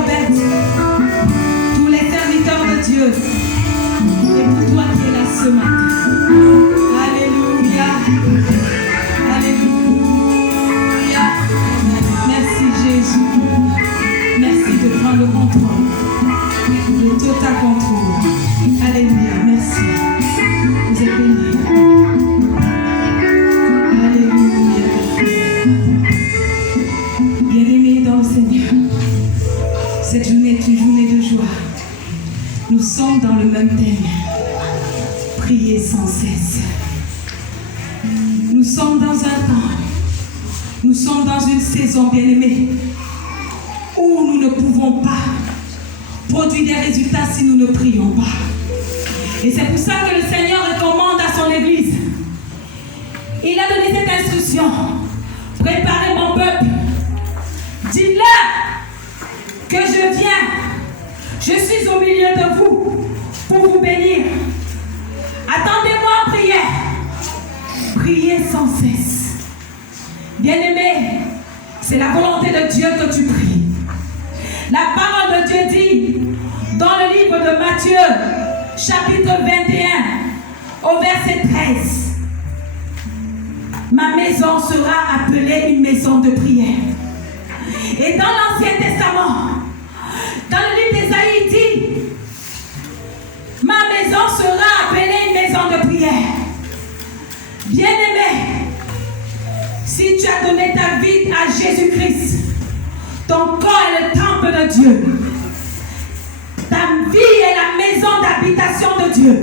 Robert, tous les serviteurs de Dieu, et pour toi qui es là ce matin. Alléluia. Alléluia. Merci Jésus. Merci de prendre le contrôle, le total contrôle. Alléluia. Merci. Vous êtes bénis. Alléluia. Bien-aimés dans le Seigneur, cette journée est une journée de joie. Nous sommes dans le même thème. Prier sans cesse. Nous sommes dans un temps, nous sommes dans une saison, bien-aimée, où nous ne pouvons pas produire des résultats si nous ne prions pas. Et c'est pour ça que le Seigneur recommande à son Église. Il a donné cette instruction. Préparez mon peuple. Dites-leur que je viens. Je suis au milieu de vous pour vous bénir. Attendez-moi en prière. Priez sans cesse. Bien-aimé, c'est la volonté de Dieu que tu pries. La parole de Dieu dit dans le livre de Matthieu, chapitre 21, au verset 13. Ma maison sera appelée une maison de prière. Et dans l'Ancien Testament, dans le livre d'Ésaïe, il dit, ma maison sera appelée une maison de prière. Bien-aimé, si tu as donné ta vie à Jésus-Christ, ton corps est le temple de Dieu. Ta vie est la maison d'habitation de Dieu.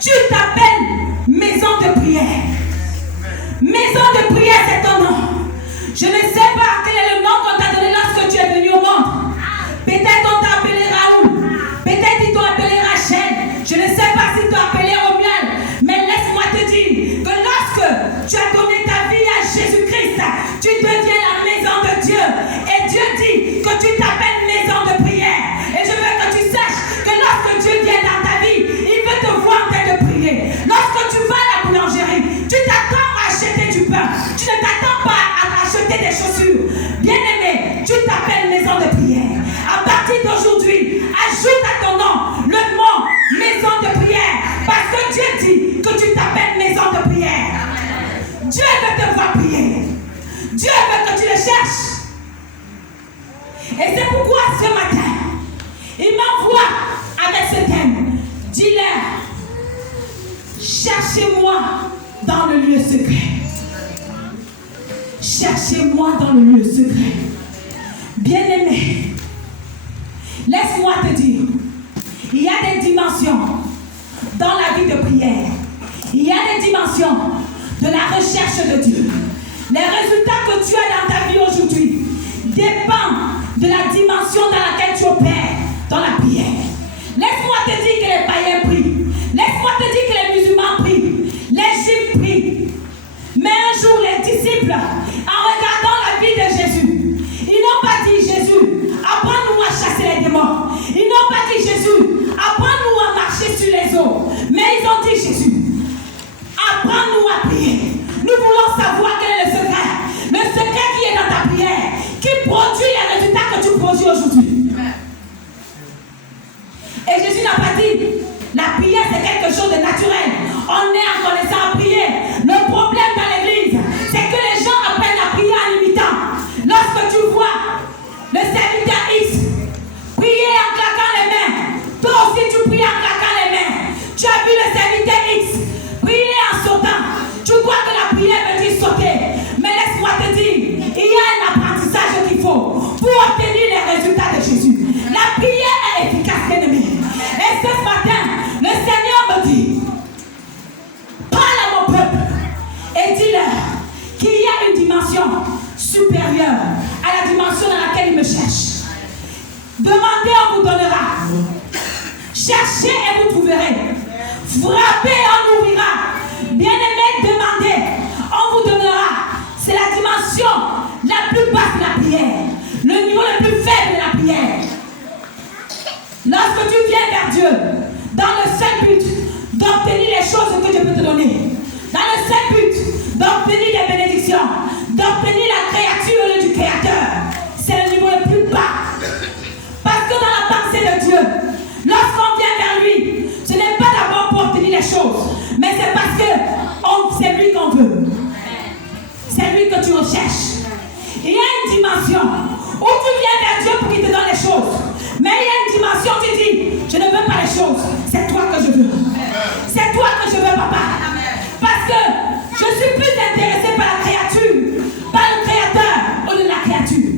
Tu t'appelles maison de prière. Maison de prière, c'est ton nom. Je ne sais pas quel est le nom qu'on t'a donné lorsque tu es venu au monde. Peut-être on t'a appelé Raoul. Peut-être ils t'ont appelé Rachel. Je ne sais pas s'ils t'ont appelé Romuald. Mais laisse-moi te dire que lorsque tu as donné ta vie à Jésus-Christ, tu deviens la maison de Dieu. Et Dieu dit que tu t'appelles maison de prière. Et je veux que tu saches que lorsque Dieu vient dans ta vie, il veut te voir en train de prier. Lorsque tu vas à la boulangerie, tu t'attends à acheter du pain. Tu ne t'attends pas à acheter des chaussures. Bien-aimé, tu t'appelles maison de prière. À partir d'aujourd'hui, ajoute à ton nom le mot maison de prière. Parce que Dieu dit que tu t'appelles maison de prière. Dieu veut te voir prier. Dieu veut que tu le cherches. Et c'est pourquoi ce matin, il m'envoie avec ce thème. Dis-leur, cherchez-moi dans le lieu secret. Cherchez-moi dans le lieu secret. Bien-aimé, laisse-moi te dire, il y a des dimensions dans la vie de prière. Il y a des dimensions de la recherche de Dieu. Les résultats que tu as dans ta vie aujourd'hui dépendent de la dimension dans laquelle tu opères dans la prière. Laisse-moi te dire que les païens prient. Laisse-moi te dire que les musulmans prient. Les juifs prient. Mais un jour, les disciples, en regardant la vie de Jésus, ils n'ont pas dit Jésus, apprends-nous à chasser les démons. Ils n'ont pas dit Jésus, apprends-nous à marcher sur les eaux. Mais ils ont dit Jésus, apprends-nous à prier. Nous voulons savoir quel est le secret. Le secret qui est dans ta prière, qui produit les résultats que tu produis aujourd'hui. Et Jésus n'a pas dit, la prière c'est quelque chose de naturel. On est en connaissant à prier. Le problème dans l'église, c'est que les gens apprennent à prier en imitant. Lorsque tu vois le serviteur X prier en claquant les mains, toi aussi tu pries en claquant les mains. Tu as vu le serviteur X prier en sautant. Tu crois que la prière veut dire sauter. Mais laisse-moi te dire, il y a un apprentissage qu'il faut pour obtenir les résultats de Jésus. La prière est efficace, bien-aimé. Et ce matin, le Seigneur me dit, parle à mon peuple et dis-leur qu'il y a une dimension supérieure à la dimension dans laquelle il me cherche. Demandez, on vous donnera. Cherchez et vous trouverez. Frappez, on ouvrira. Bien-aimés, demandez, on vous donnera. C'est la dimension la plus basse de la prière. Le niveau le plus faible de la prière. Lorsque tu viens vers Dieu, dans le seul but d'obtenir les choses que Dieu peut te donner, dans le seul but d'obtenir des bénédictions, d'obtenir la créature du Créateur, c'est le niveau le plus bas choses, c'est toi que je veux. C'est toi que je veux, papa. Parce que je suis plus intéressée par la créature, par le créateur, au lieu de la créature.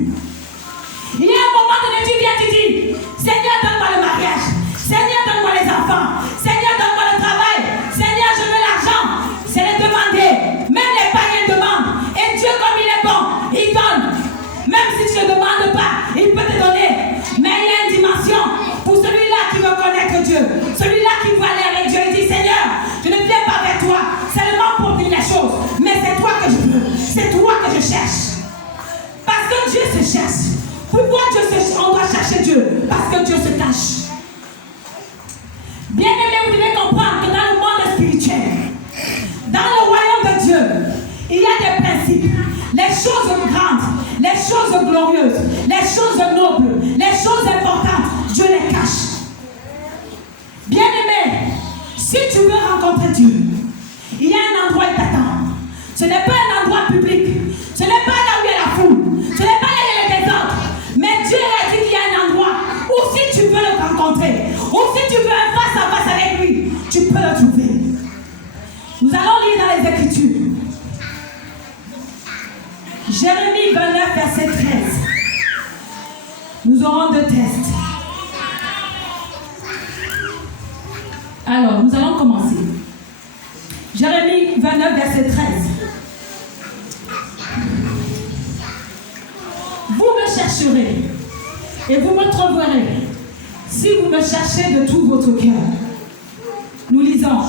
Il y a un moment donné, tu viens, tu dis, Seigneur, donne-moi le mariage. Seigneur, donne-moi les enfants. Seigneur, donne-moi le travail. Seigneur, je veux l'argent. C'est le demander. Même les païens demandent. Et Dieu, comme il est bon, il donne. Même si tu ne demandes pas, il peut te donner. Mais il y a une dimension pour celui-là qui veut connaître Dieu. Celui-là qui veut aller avec Dieu. Il dit, Seigneur, je ne viens pas vers toi seulement pour dire les choses. Mais c'est toi que je veux. C'est toi que je cherche. Parce que Dieu se cherche. Pourquoi on doit chercher Dieu? Parce que Dieu se cache. Bien aimé, vous devez comprendre que dans le monde spirituel, dans le royaume de Dieu, il y a des principes. Les choses grandes, les choses glorieuses, les choses nobles, les choses importantes, Dieu les cache. Bien aimé, si tu veux rencontrer Dieu, il y a un endroit qui t'attend. Ce n'est pas un endroit public. Ce n'est pas là où il y a la foule. Ce n'est pas là où il y a les désordres. Mais Dieu a dit qu'il y a un endroit où si tu veux le rencontrer, ou si tu veux un face à face avec lui, tu peux le trouver. Nous allons lire dans les Écritures. Jérémie 29, verset 13. Nous aurons 2 tests. Alors, nous allons commencer. Jérémie 29, verset 13. Vous me chercherez et vous me trouverez si vous me cherchez de tout votre cœur. Nous lisons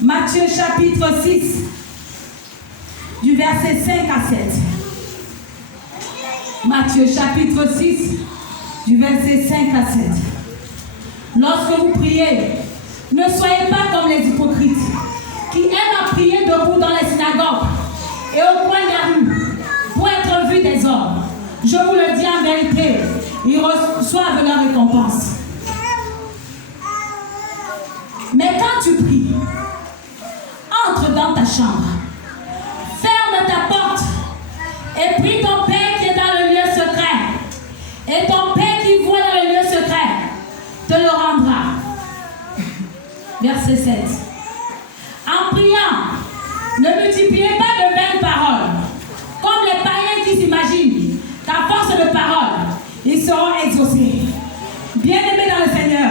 Matthieu chapitre 6 du verset 5 à 7. Matthieu chapitre 6 du verset 5 à 7. Lorsque vous priez, ne soyez pas comme les hypocrites qui aiment à prier debout dans les synagogues et au coin de la rue pour être vus des hommes. Je vous le dis en vérité, ils reçoivent leur récompense. Mais quand tu pries, entre dans ta chambre, ferme ta porte et prie ton Père qui est dans le lieu secret. Et ton Père qui voit dans le lieu secret te le rendra. Verset 7. En priant, ne multipliez pas de vaines paroles, comme les païens qui s'imaginent qu'à force de paroles, ils seront exaucés. Bien-aimés dans le Seigneur,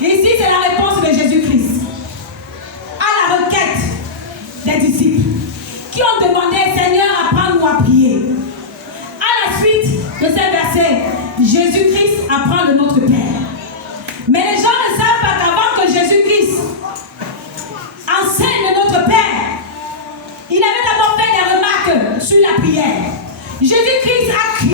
ici c'est la réponse de Jésus-Christ à la requête des disciples qui ont demandé, Seigneur, apprends-nous à prier. À la suite de ces versets, Jésus-Christ apprend de notre Père. Mais les gens ne savent pas qu'avant que Jésus-Christ enseigne de notre Père, il avait d'abord fait des remarques sur la prière. Jésus-Christ